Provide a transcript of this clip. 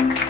Thank you.